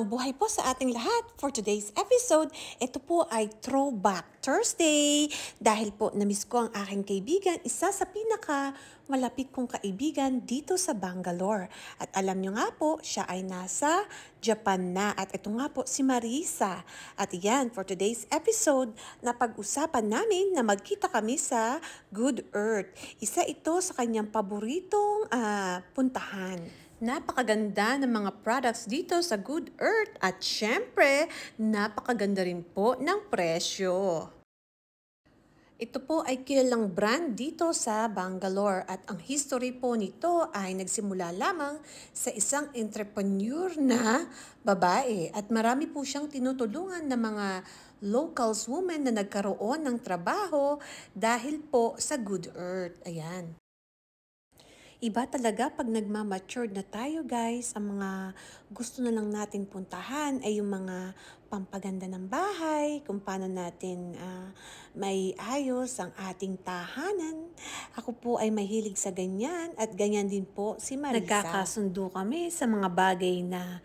Magandang buhay po sa ating lahat. For today's episode, ito po ay Throwback Thursday. Dahil po namiss ko ang aking kaibigan, isa sa pinaka malapit kong kaibigan dito sa Bangalore. At alam nyo nga po, siya ay nasa Japan na. At ito nga po si Marisa. At yan, for today's episode, napag-usapan namin na magkita kami sa Good Earth. Isa ito sa kanyang paboritong puntahan. Napakaganda ng mga products dito sa Good Earth at syempre, napakaganda rin po ng presyo. Ito po ay kilalang brand dito sa Bangalore at ang history po nito ay nagsimula lamang sa isang entrepreneur na babae at marami po siyang tinutulungan ng mga locals women na nagkaroon ng trabaho dahil po sa Good Earth. Ayan. Iba talaga pag nagmamature na tayo guys, ang mga gusto na lang natin puntahan ay yung mga pampaganda ng bahay, kung paano natin may ayos ang ating tahanan. Ako po ay mahilig sa ganyan at ganyan din po si Marisa. Nagkakasundo kami sa mga bagay na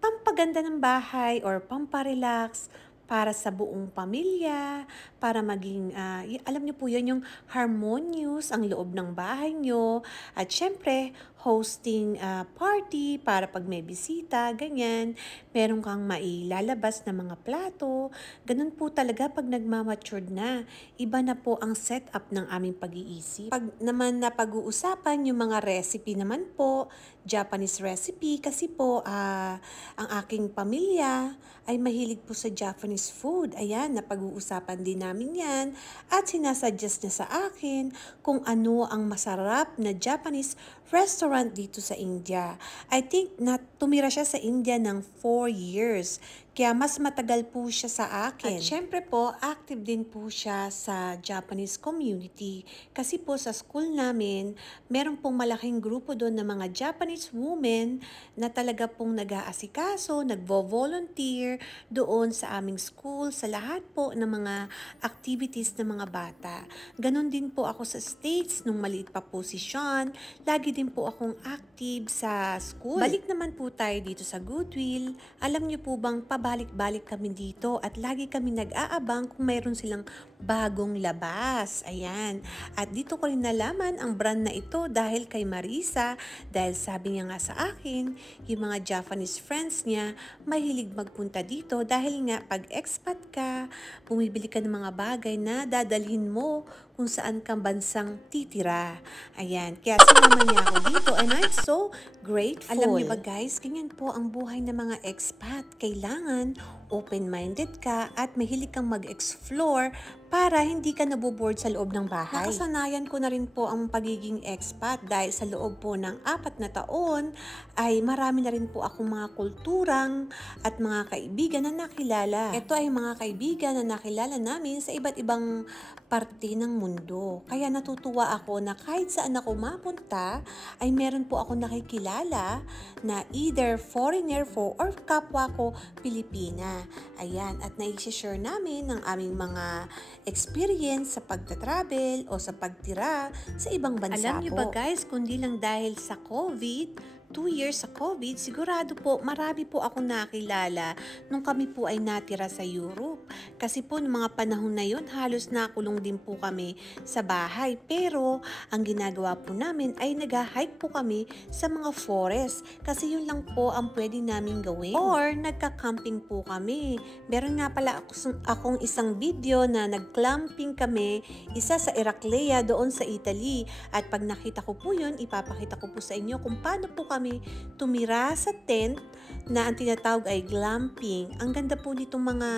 pampaganda ng bahay or pamparelax, para sa buong pamilya, para maging, alam niyo po yun, yung harmonious ang loob ng bahay niyo. At syempre, hosting party para pag may bisita, ganyan. Meron kang mailalabas na mga plato. Ganun po talaga pag nagmamatured na. Iba na po ang setup ng aming pag-iisip. Pag naman na pag-uusapan yung mga recipe naman po, Japanese recipe, kasi po ang aking pamilya ay mahilig po sa Japanese food. Ayan, napag-uusapan din namin yan. At sinasuggest niya sa akin kung ano ang masarap na Japanese restaurant dito sa India. I think na tumira siya sa India ng 4 years. Kaya mas matagal po siya sa akin. At syempre po, active din po siya sa Japanese community. Kasi po sa school namin, meron pong malaking grupo doon ng mga Japanese women na talaga pong nag-aasikaso, nagvo-volunteer doon sa aming school, sa lahat po ng mga activities ng mga bata. Ganon din po ako sa States nung maliit pa po si Sean. Lagi din po akong active sa school. Balik naman po tayo dito sa Goodwill. Alam niyo po bang pabalik-balik kami dito at lagi kami nag-aabang kung mayroon silang bagong labas. Ayan. At dito ko rin nalaman ang brand na ito dahil kay Marisa, dahil sabi niya nga sa akin, yung mga Japanese friends niya mahilig magpunta dito dahil nga pag expat ka, bumibili ka ng mga bagay na dadalhin mo kung saan kang bansang titira. Ayan. Kaya sinama niya ako dito and I'm so grateful. Alam niyo ba guys, ganyan po ang buhay ng mga expat. Kailangan open-minded ka at mahilig kang mag-explore para hindi ka naboboard sa loob ng bahay. Nakasanayan ko na rin po ang pagiging expat dahil sa loob po ng 4 na taon ay marami na rin po akong mga kulturang at mga kaibigan na nakilala. Ito ay mga kaibigan na nakilala namin sa iba't ibang parte ng mundo. Kaya natutuwa ako na kahit saan ako mapunta ay meron po ako nakikilala na either foreigner po or kapwa ko Pilipina. Ayan, at naisishare namin ng aming mga experience sa pagta-travel o sa pagtira sa ibang bansa. Alam niyo ba guys, kundi lang dahil sa COVID, 2 years sa COVID, sigurado po marami po akong nakilala nung kami po ay natira sa Europe. Kasi po noong mga panahon na yun, halos nakulong din po kami sa bahay. Pero ang ginagawa po namin ay nag-hike po kami sa mga forest. Kasi yun lang po ang pwede namin gawin. Or nagka-camping po kami. Meron nga pala akong isang video na nag-clamping kami, isa sa Eraclea doon sa Italy. At pag nakita ko po yun, ipapakita ko po sa inyo kung paano po kami tumira sa tent na ang tinatawag ay glamping. Ang ganda po nitong mga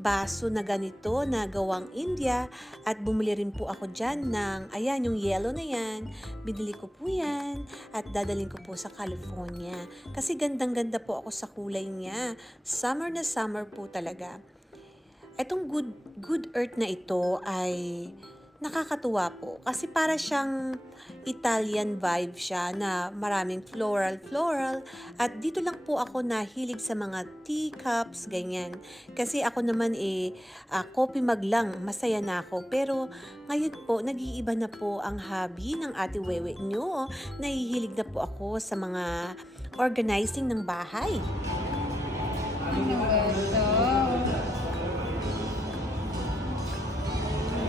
baso na ganito na gawang India at bumili rin po ako dyan ng, ayan, yung yellow na yan. Binili ko po yan at dadalhin ko po sa California. Kasi gandang-ganda po ako sa kulay niya. Summer na summer po talaga. Itong Good Earth na ito ay nakakatuwa po kasi para siyang Italian vibe siya na maraming floral at dito lang po ako nahilig sa mga teacups, ganyan. Kasi ako naman coffee mug lang, masaya na ako. Pero ngayon po, nag-iiba na po ang hobby ng ate Wewe nyo. Nahihilig na po ako sa mga organizing ng bahay.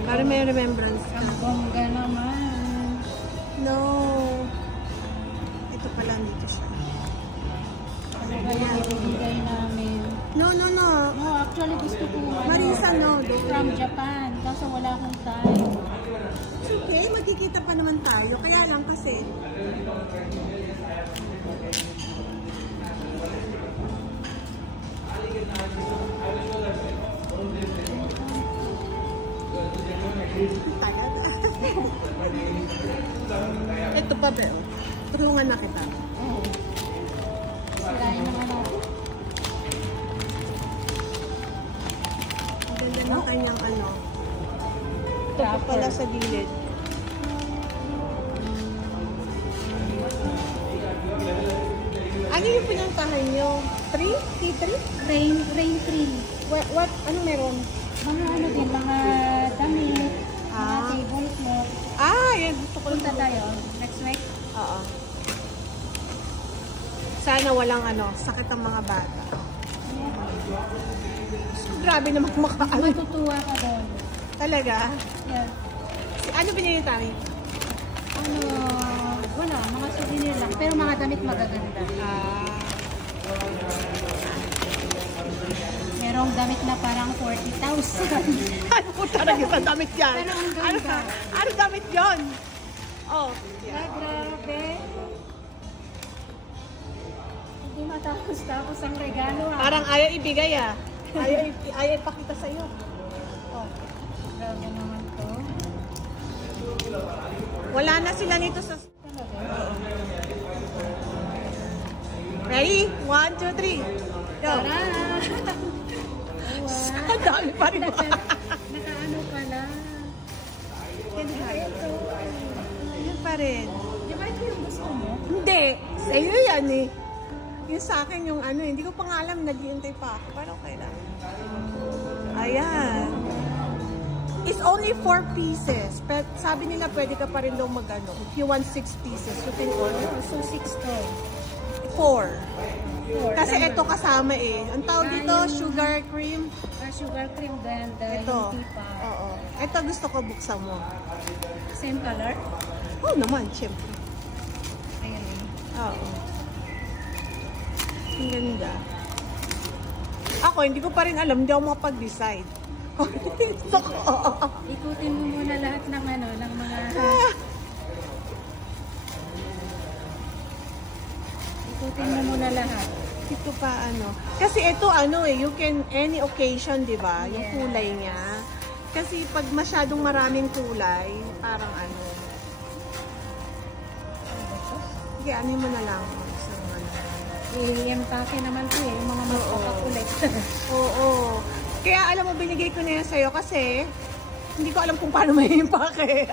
Para may remembrance ka. Ang bongga naman. No. Ito pala, dito siya. Ano kaya ibibigay namin? No. No, actually gusto ko Marisa, no. from Japan. Kaso wala akong time. Okay, magkikita pa naman tayo. Kaya lang kasi. Ito pa, Beo. Tulungan na kita. Oo. Sirain naman natin. Ang ganda ng kanyang ano. Ito pa pala sa gilid. Ano yung pinuntahan nyo? Tree? Tea tree? Rain tree. What? Ano meron? Mga ano din, mga damit, mga tablecloth. Yan. Gusto ko Punta tayo next week. Oo. Sana walang sakit ang mga bata. Grabe naman makaalam. Matutuwa ka doon. Talaga? Yeah. Ano binili tayo? Wala, mga souvenir lang. Pero mga damit magaganda. Merong damit na parang 40,000. Ano po talaga sa damit yan? Pero ang ganda. Ano damit yon? Oh. Ay, grabe. Hindi matapos-tapos ang regalo ha. Parang ayaw ibigay Ayaw ipakita sa'yo. Oh. Grabe naman to. Wala na sila nito sa... Talaga? Ready? 1, 2, 3. Go. Tara! Ang dami pa rin ba? Nakaano pala. Ito. Yun pa rin. Di ba ito yung gusto mo? Hindi. Sa'yo yan eh. Yung sa akin yung hindi ko pa nga alam, nag-iintay pa ako. Pero okay lang. Ayan. It's only 4 pieces. But sabi nila pwede ka pa rin daw mag-ano. If you want 6 pieces, you can order. So, 6 to. 4. Kasi ito kasama eh. Ang tawag dito, sugar cream. Or sugar cream then the Ito. hindi pa. Oo. Ito gusto ko buksan mo. Same color? Oh naman, syempre. Really? Oo. Ang ganda. Ako, hindi ko pa rin alam. Hindi ako makapag-decide. Ikutin mo muna lahat ng ng mga... Ikutin mo muna lahat. Ito pa Kasi ito you can any occasion, di ba? Yung kulay niya. Kasi pag masyadong maraming kulay, parang Sige, mo na lang. I-empake naman ito yung mga magpapakulit. Oo. Kaya alam mo, binigay ko na yan sa'yo kasi hindi ko alam kung paano may impake.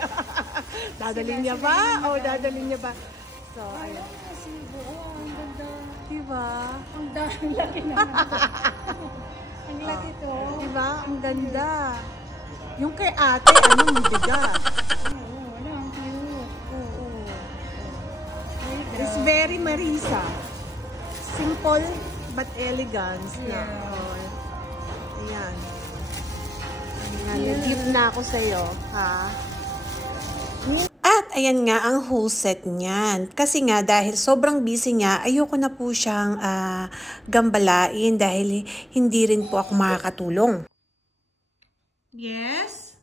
Dadalhin niya ba? O dadalhin niya ba? So, ayun. Ang ganda. Diba? Ang laki naman ito. Ang laki to. Diba? Ang ganda. Yung kay ate, bigat. Oo, ang cute. Oo. It's very Marisa. Simple but elegance na. Ayan. Nag-gift na ako sa'yo, ha? At ayan nga ang whole set niyan. Kasi nga dahil sobrang busy niya, ayoko na po siyang gambalain dahil hindi rin po ako makakatulong. Yes?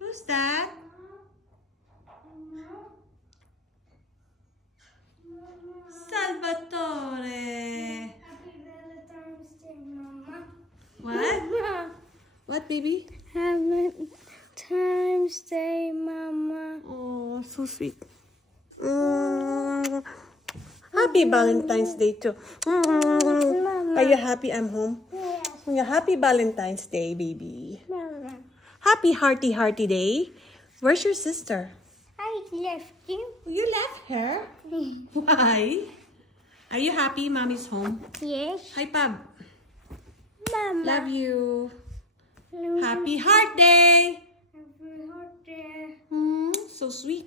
Who's that? Salvatore. Happy Valentine's Day, Mama. What? What, baby? Valentine's Day, Mama. Oh, so sweet. Happy Valentine's Day too. Are you happy I'm home? Yes, Yeah, happy Valentine's Day, baby. Mama. Happy hearty day. Where's your sister? I left you. You left her? Why? Are you happy mommy's home? Yes, Hi, Pab. Mama. Love you. Happy Heart Day. Happy birthday, So sweet.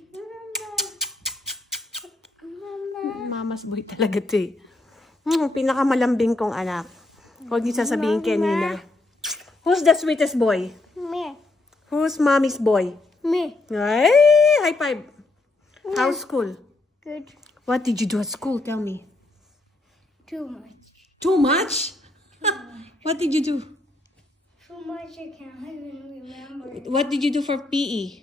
Mama. Mama's boy talaga to eh. Pinakamalambing kong anak. Huwag niyo sasabihin kay Nina. Who's the sweetest boy? Me. Who's mommy's boy? Me. Ay, high five. How's school? Good. What did you do at school? Tell me. Too much. Too much? What did you do? Too much I can't even remember. What did you do for PE?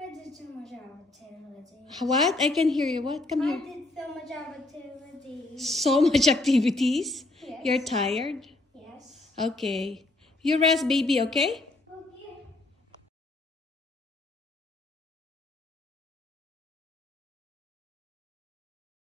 I did so much activity. What? I can hear you. What? Come I here. did so much activity. So much activities. Yes. You're tired? Yes. Okay. You rest, baby, okay?